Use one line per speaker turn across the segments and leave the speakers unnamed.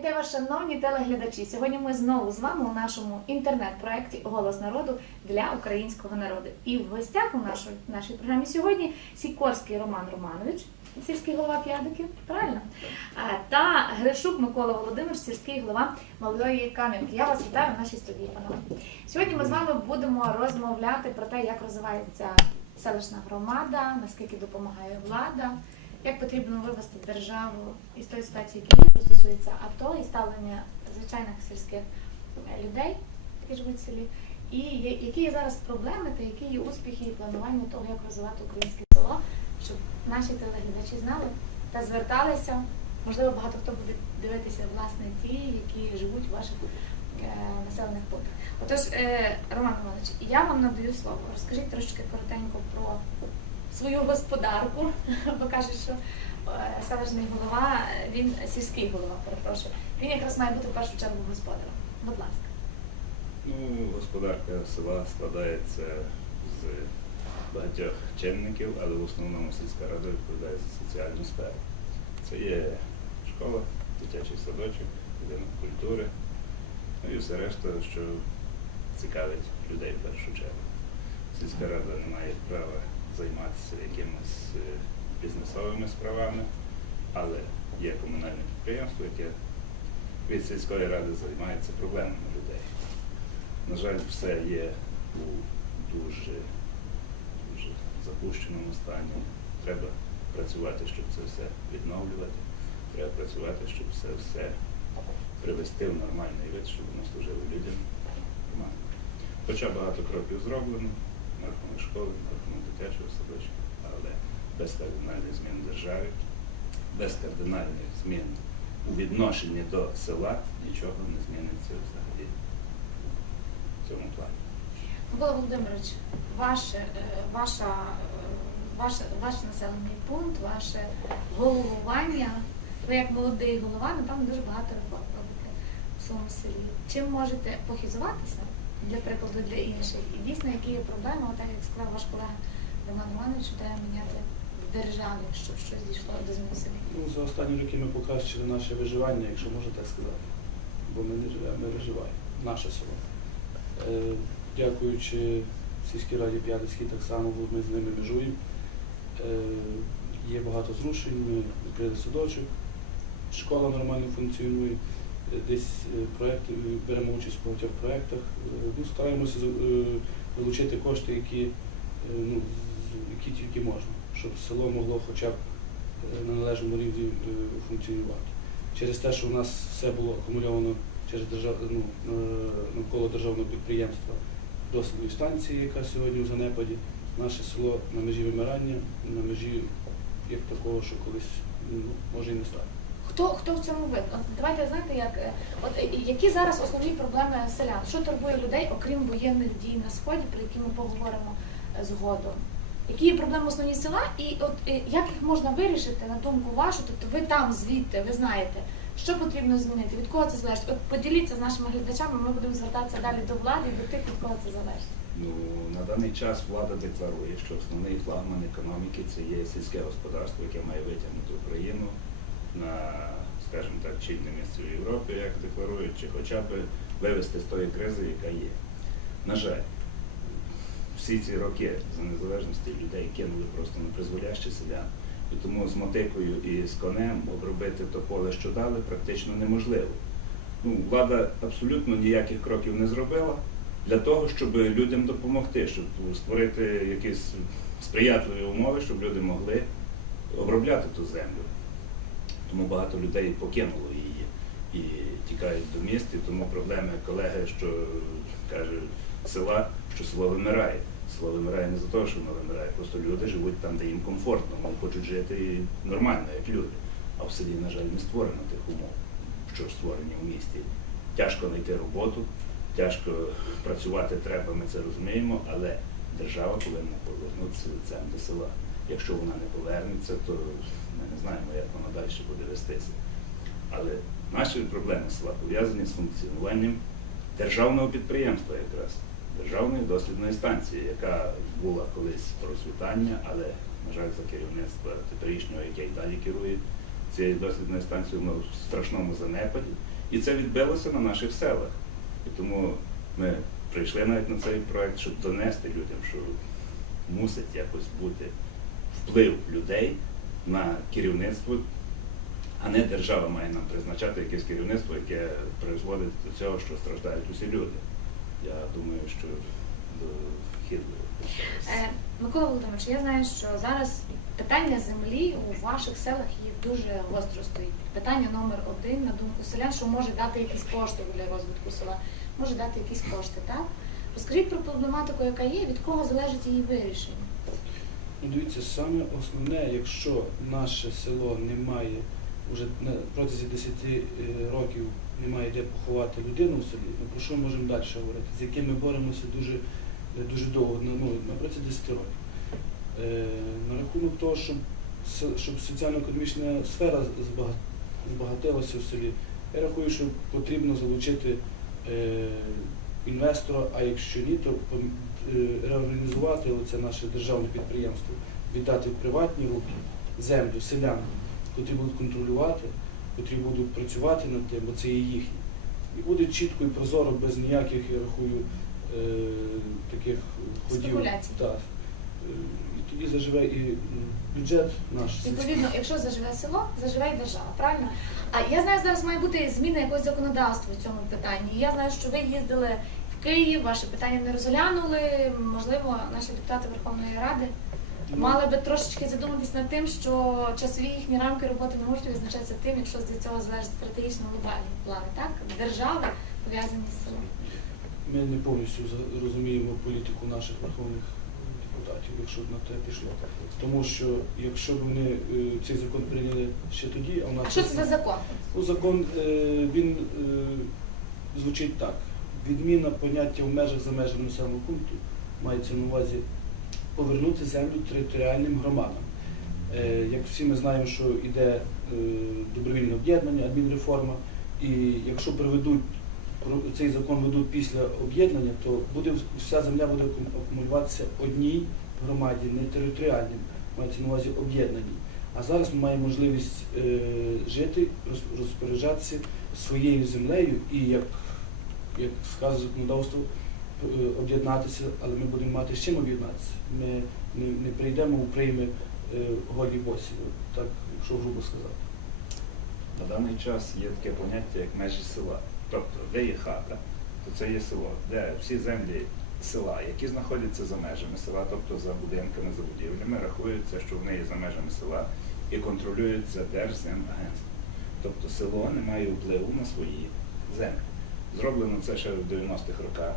Вітаю вас, шановні телеглядачі. Сьогодні ми знову з вами у нашому інтернет-проєкті Голос народу для українського народу. І в гостях у нашої нашій програмі сьогодні Сікорський Роман Романович, сільський голова П'ядиків, правильно? Та Гришук Микола Володимирович, сільський голова Малої Кам'янки. Я вас вітаю в нашій студії, панове. Сьогодні ми з вами будемо розмовляти про те, як розвивається селищна громада, наскільки допомагає влада як потрібно вивести державу із тої ситуації, які стосується АТО і ставлення звичайних сільських е, людей, які живуть в селі, і які є зараз проблеми та які є успіхи і планування того, як розвивати українське село, щоб наші телеглядачі знали та зверталися. Можливо, багато хто буде дивитися власне ті, які живуть в ваших е, населених пунктах. Отож, е, Роман Романович, я вам надаю слово. Розкажіть трошки коротенько про свою господарку, бо кажуть, що е, селищний голова, е, він сільський голова, перепрошую. Він якраз має бути в першу чергу господарем. Будь ласка.
Ну, господарка села складається з багатьох чинників, але в основному сільська рада відповідає за соціальну сферу. Це є школа, дитячий садочок, будинок культури, ну і все решта, що цікавить людей в першу чергу. Сільська рада не має права займатися якимись е, бізнесовими справами, але є комунальне підприємство, яке від сільської ради займається проблемами людей. На жаль, все є у дуже, дуже запущеному стані. Треба працювати, щоб це все відновлювати. Треба працювати, щоб це все привести в нормальний вид, щоб воно служило людям нормально. Хоча багато кроків зроблено, рахунок школи, на рахунок дитячого садочка, але без кардинальних змін в державі, без кардинальних змін у відношенні до села нічого не зміниться взагалі в цьому плані.
Микола Володимирович, ваше, е, ваша, е, ваш населений пункт, ваше головування, ви як молодий голова, напевно, дуже багато реформ робите в своєму селі. Чим можете похизуватися, для прикладу, для інших? І дійсно, які є проблеми, отак як сказав ваш колега Роман Іванович, що треба міняти в державі, щоб щось дійшло до змін.
Ну, за останні роки ми покращили наше виживання, якщо можна так сказати. Бо ми не живемо, ми виживаємо. Наше село. Е, дякуючи сільській раді П'ятицькій так само, ми з ними межуємо. Е, є багато зрушень, ми відкрили садочок, школа нормально функціонує, десь е, проекти, беремо участь в багатьох проєктах. Е, ну, стараємося е, залучити кошти, які, е, ну, які тільки можна, щоб село могло хоча б е, на належному рівні е, функціонувати. Через те, що у нас все було акумульовано через держав... ну, е, навколо державного підприємства дослідної станції, яка сьогодні в занепаді, наше село на межі вимирання, на межі як такого, що колись ну, може і не стане.
Хто хто в цьому винен? От давайте знаєте, як е, от е, які зараз основні проблеми селян? Що турбує людей, окрім воєнних дій на сході, про які ми поговоримо е, згодом? Які є проблеми основні села, і от як їх можна вирішити на думку вашу? Тобто ви там звідти, ви знаєте, що потрібно змінити, від кого це залежить? От поділіться з нашими глядачами, ми будемо звертатися далі до влади і до тих, від кого це залежить.
Ну, на даний час влада декларує, що основний флагман економіки це є сільське господарство, яке має витягнути Україну на, скажімо так, чільне місце в Європі, як декларують, чи хоча б вивести з тої кризи, яка є. На жаль, всі ці роки за незалежності людей кинули просто на призволяще селян. І тому з мотикою і з конем обробити то поле, що дали, практично неможливо. Ну, влада абсолютно ніяких кроків не зробила для того, щоб людям допомогти, щоб створити якісь сприятливі умови, щоб люди могли обробляти ту землю. Тому багато людей покинуло її і тікають до міст, і тому проблеми колеги, що каже села, що село вимирає. Село вимирає не за те, що воно вимирає, просто люди живуть там, де їм комфортно, вони хочуть жити нормально, як люди. А в селі, на жаль, не створено тих умов, що створені в місті. Тяжко знайти роботу, тяжко працювати треба, ми це розуміємо, але держава повинна повернутися лицем до села. Якщо вона не повернеться, то ми не знаємо, як вона далі буде вестися. Але наші проблеми села пов'язані з функціонуванням державного підприємства якраз, державної дослідної станції, яка була колись процвітання, але, на жаль, за керівництва теперішнього, яке й далі керує цією дослідною станцією, ми в страшному занепаді. І це відбилося на наших селах. І тому ми прийшли навіть на цей проект, щоб донести людям, що мусить якось бути вплив людей на керівництво, а не держава має нам призначати якесь керівництво, яке призводить до цього, що страждають усі люди. Я думаю, що хід
Е, Микола Володимирович, я знаю, що зараз питання землі у ваших селах є дуже гостро стоїть. Питання номер один на думку селян, що може дати якісь кошти для розвитку села, може дати якісь кошти, так? Розкажіть про проблематику, яка є, від кого залежить її вирішення.
Ну, дивіться, саме основне, якщо наше село не має вже на протязі 10 е, років немає де поховати людину в селі, ну про що ми можемо далі говорити, з яким ми боремося дуже, е, дуже довго, ну, ну, на протязі 10 років. Е, на рахунок того, щоб, щоб соціально-економічна сфера збагатилася в селі, я рахую, що потрібно залучити е, інвестора, а якщо ні, то реорганізувати це наше державне підприємство, віддати в приватні руки землю селянам, котрі будуть контролювати, котрі будуть працювати над тим, бо це є їхнє. І буде чітко і прозоро, без ніяких, я рахую, е, таких ходів. Так. Е, І тоді заживе і бюджет наш.
Відповідно, якщо заживе село, заживе і держава, правильно? А я знаю, зараз має бути зміна якогось законодавства в цьому питанні. Я знаю, що ви їздили Київ, ваше питання не розглянули. Можливо, наші депутати Верховної Ради
Ну,
мали би трошечки задуматись над тим, що часові їхні рамки роботи не можуть визначатися тим, якщо від цього залежать стратегічно глобальні плани, так? Держави пов'язані з селом.
Ми не повністю розуміємо політику наших верховних депутатів, якщо б на те пішло. Тому що якщо б вони е, цей закон прийняли ще тоді, а у нас
А що це за закон?
Ну, закон е, він е, звучить так: відміна поняття в межах за межами населеного пункту мається на увазі повернути землю територіальним громадам. Е, Як всі ми знаємо, що йде е, добровільне об'єднання, адмінреформа, і якщо приведуть цей закон ведуть після об'єднання, то буде вся земля буде акумулюватися одній громаді, не територіальним, мається на увазі об'єднаній. А зараз ми маємо можливість е, жити, роз- розпоряджатися своєю землею і як, як сказано законодавство, е, об'єднатися, але ми будемо мати з чим об'єднатися. Ми не, не прийдемо у прийми е, голі босі, так, якщо грубо сказати.
На даний час є таке поняття, як межі села. Тобто, де є хата, то це є село, де всі землі села, які знаходяться за межами села, тобто за будинками, за будівлями, рахуються, що вони є за межами села і контролюються Держземагентством. Тобто село не має впливу на свої землі. Зроблено це ще в 90-х роках.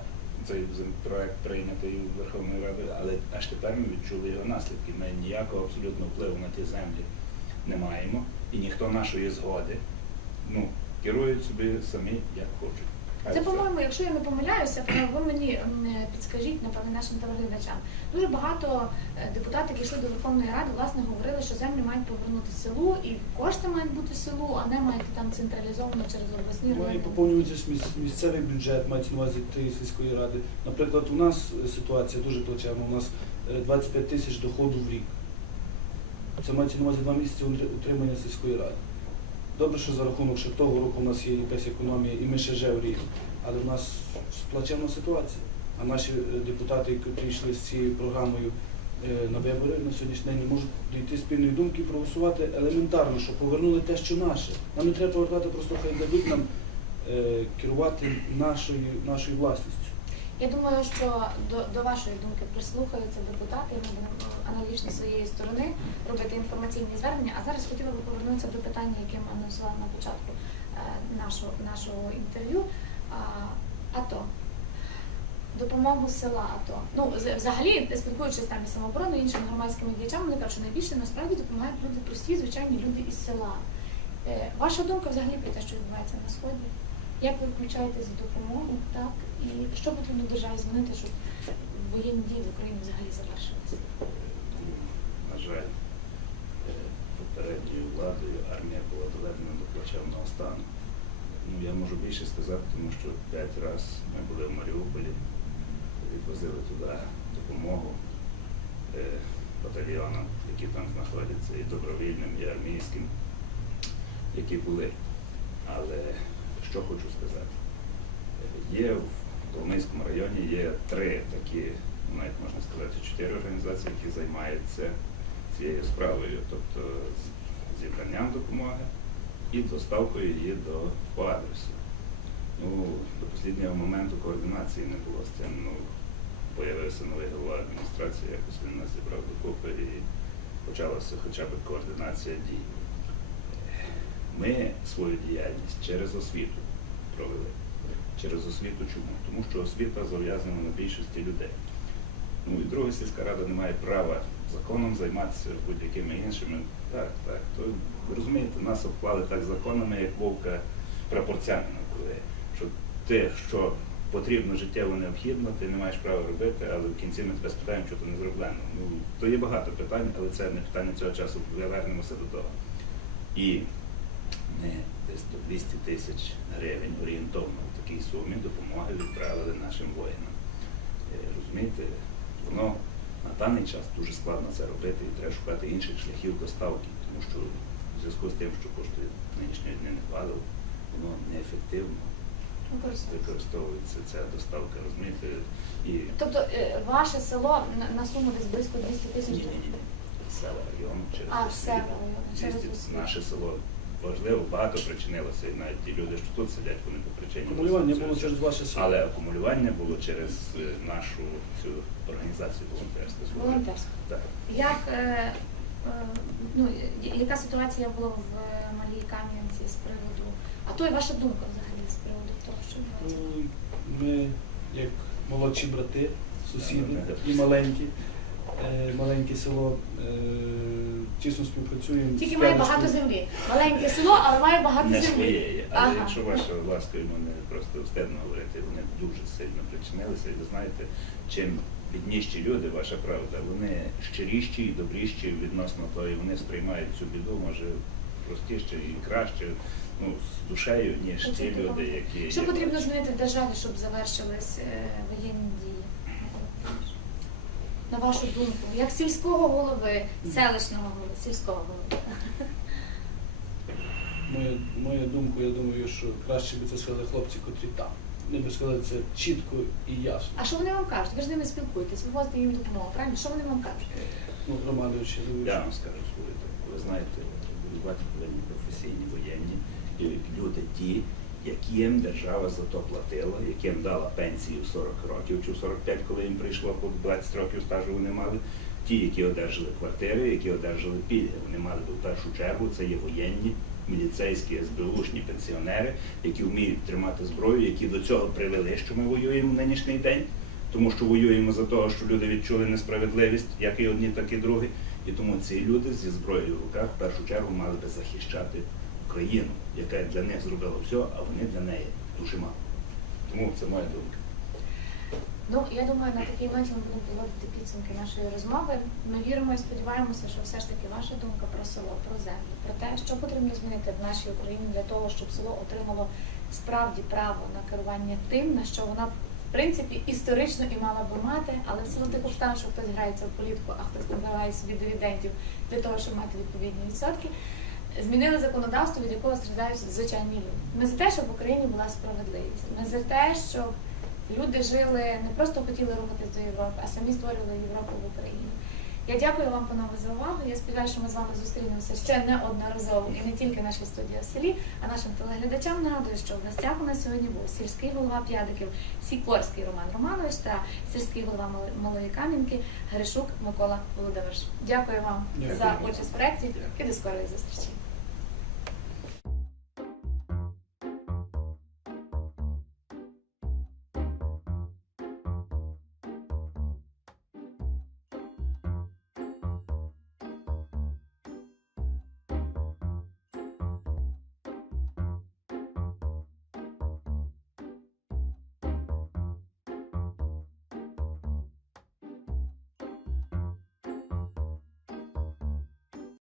Цей проект прийнятий Верховною Радою, але аж тепер ми відчули його наслідки. Ми ніякого абсолютно впливу на ті землі не маємо, і ніхто нашої згоди ну, керують собі самі як хочуть.
Це, по-моєму, якщо я не помиляюся, то ви мені підскажіть, напевне, нашим телеглядачам. Дуже багато е, депутатів, які йшли до Верховної Ради, власне, говорили, що землі мають повернути селу, і кошти мають бути селу, а не мають там централізовано через обласні
Має
органи.
поповнюватися міс- місцевий бюджет, мається на увазі тієї сільської ради. Наприклад, у нас е, ситуація дуже плачевна. У нас е, 25 тисяч доходу в рік. Це мається на увазі два місяці утримання сільської ради. Добре, що за рахунок ще того року у нас є якась економія, і ми ще живі рік. Але в нас плачевна ситуація. А наші е, депутати, які йшли з цією програмою е, на вибори на сьогоднішній день, не можуть дійти спільної думки і проголосувати елементарно, що повернули те, що наше. Нам не треба повертати, просто хай дадуть нам е, керувати нашою, нашою власністю.
Я думаю, що до, до вашої думки прислухаються депутати, і ми будемо аналогічно своєї сторони робити інформаційні звернення. А зараз хотіла би повернутися до питання, яке ми анонсували на початку е, нашого, нашого інтерв'ю. АТО. Допомогу села АТО. Ну, взагалі, спілкуючись там із самообороною, іншими громадськими діячами, вони кажуть, що найбільше насправді допомагають люди прості, звичайні люди із села. Е, Ваша думка взагалі про те, що відбувається на сході? Як ви включаєтесь в допомогу, так? І що потрібно державі змінити, щоб воєнні дії в Україні взагалі завершилися?
На жаль, е, попередньою владою армія була доведена до плачевного стану. Ну, я можу більше сказати, тому що п'ять разів ми були в Маріуполі, відвозили туди допомогу е, батальйонам, які там знаходяться, і добровільним, і армійським, які були. Але що хочу сказати. Є в Коломийському районі є три такі, навіть можна сказати, чотири організації, які займаються цією справою, тобто зібранням допомоги і доставкою її до по адресу. Ну, до останнього моменту координації не було з цим. Ну, появився новий голова адміністрації, якось він нас зібрав докупи і почалася хоча б координація дій. Ми свою діяльність через освіту провели. Через освіту чому? Тому що освіта зав'язана на більшості людей. Ну і друга сільська рада не має права законом займатися будь-якими іншими. Так, так. То розумієте, нас обклали так законами, як вовка прапорцями навкруги. Що те, що потрібно життєво необхідно, ти не маєш права робити, але в кінці ми тебе спитаємо, що то не зроблено. Ну, то є багато питань, але це не питання цього часу. Вернемося до того. І ми десь до 200 тисяч гривень орієнтовно в такій сумі допомоги відправили нашим воїнам. Е, Розумієте, воно на даний час дуже складно це робити і треба шукати інших шляхів доставки, тому що в зв'язку з тим, що коштує нинішньої дні не паливо, воно неефективно використовується ця доставка, розумієте? І
Тобто е, ваше село на, суму десь близько 200 тисяч
ні, ні, ні. Села району через
А, села через
наше село важливо, багато причинилося, і навіть ті люди, що тут сидять, вони попричинилися.
Акумулювання було
Через-
ваше село.
Але акумулювання було через е, нашу цю організацію волонтерську.
волонтерську.
Так.
Як, е, е, ну, яка ситуація була в е, Малій Кам'янці з приводу, а то і ваша думка взагалі з приводу того, що відбувається?
Ну, Ми, як молодші брати, сусіди і маленькі, е, маленьке село, е, тісно співпрацюємо.
Тільки має багато землі. Маленьке село, але має багато
Не
землі.
своєї, але
Ага.
якщо ваша ласка йому не просто встидно говорити, вони дуже сильно причинилися. І ви знаєте, чим бідніші люди, ваша правда, вони щиріші і добріші відносно того, і вони сприймають цю біду, може простіше і краще, ну, з душею, ніж ті люди, які
Що потрібно змінити в державі, щоб завершились е, воєнні дії? На вашу думку, як сільського голови, селищного голови, сільського голови.
Моя, моя думка, я думаю, що краще би це сказали хлопці, котрі там. Вони би сказали це чітко і ясно.
А що вони вам кажуть? Ви ж з ними спілкуєтесь, ви возите їм допомогу, правильно? Що вони вам кажуть?
Ну, Романович, я думаю,
Я
що
вам скажу свою думку. Ви знаєте, воювати повинні професійні воєнні і люди ті, яким держава за то платила, яким дала пенсію в 40 років чи в 45, коли їм прийшло по 20 років стажу вони мали. Ті, які одержали квартири, які одержали пільги, вони мали в першу чергу, це є воєнні, міліцейські, СБУшні пенсіонери, які вміють тримати зброю, які до цього привели, що ми воюємо в нинішній день тому що воюємо за того, що люди відчули несправедливість, як і одні, так і другі. І тому ці люди зі зброєю в руках в першу чергу мали би захищати Україну, яка для них зробила все, а вони для неї дуже мало. Тому це моя думка.
Ну, я думаю, на такій ноті ми будемо підводити підсумки нашої розмови. Ми віримо і сподіваємося, що все ж таки ваша думка про село, про землю, про те, що потрібно змінити в нашій Україні для того, щоб село отримало справді право на керування тим, на що вона в принципі історично і мала би мати, але силу тих обставин, що хтось грається в політику, а хтось набирає собі дивідендів для того, щоб мати відповідні відсотки. Змінили законодавство, від якого страждають звичайні люди. Ми за те, щоб в Україні була справедливість. Ми за те, щоб люди жили, не просто хотіли рухатись до Європи, а самі створювали Європу в Україні. Я дякую вам, панове, за увагу. Я сподіваюся, що ми з вами зустрінемося ще неодноразово і не тільки нашій студії в селі, а нашим телеглядачам нагадую, що в гостях у нас сьогодні був сільський голова П'ядиків Сікорський Роман Романович та сільський голова Малої Кам'янки Гришук Микола Володимирович. Дякую вам
Дякую.
за участь в проєкті і до скорої зустрічі.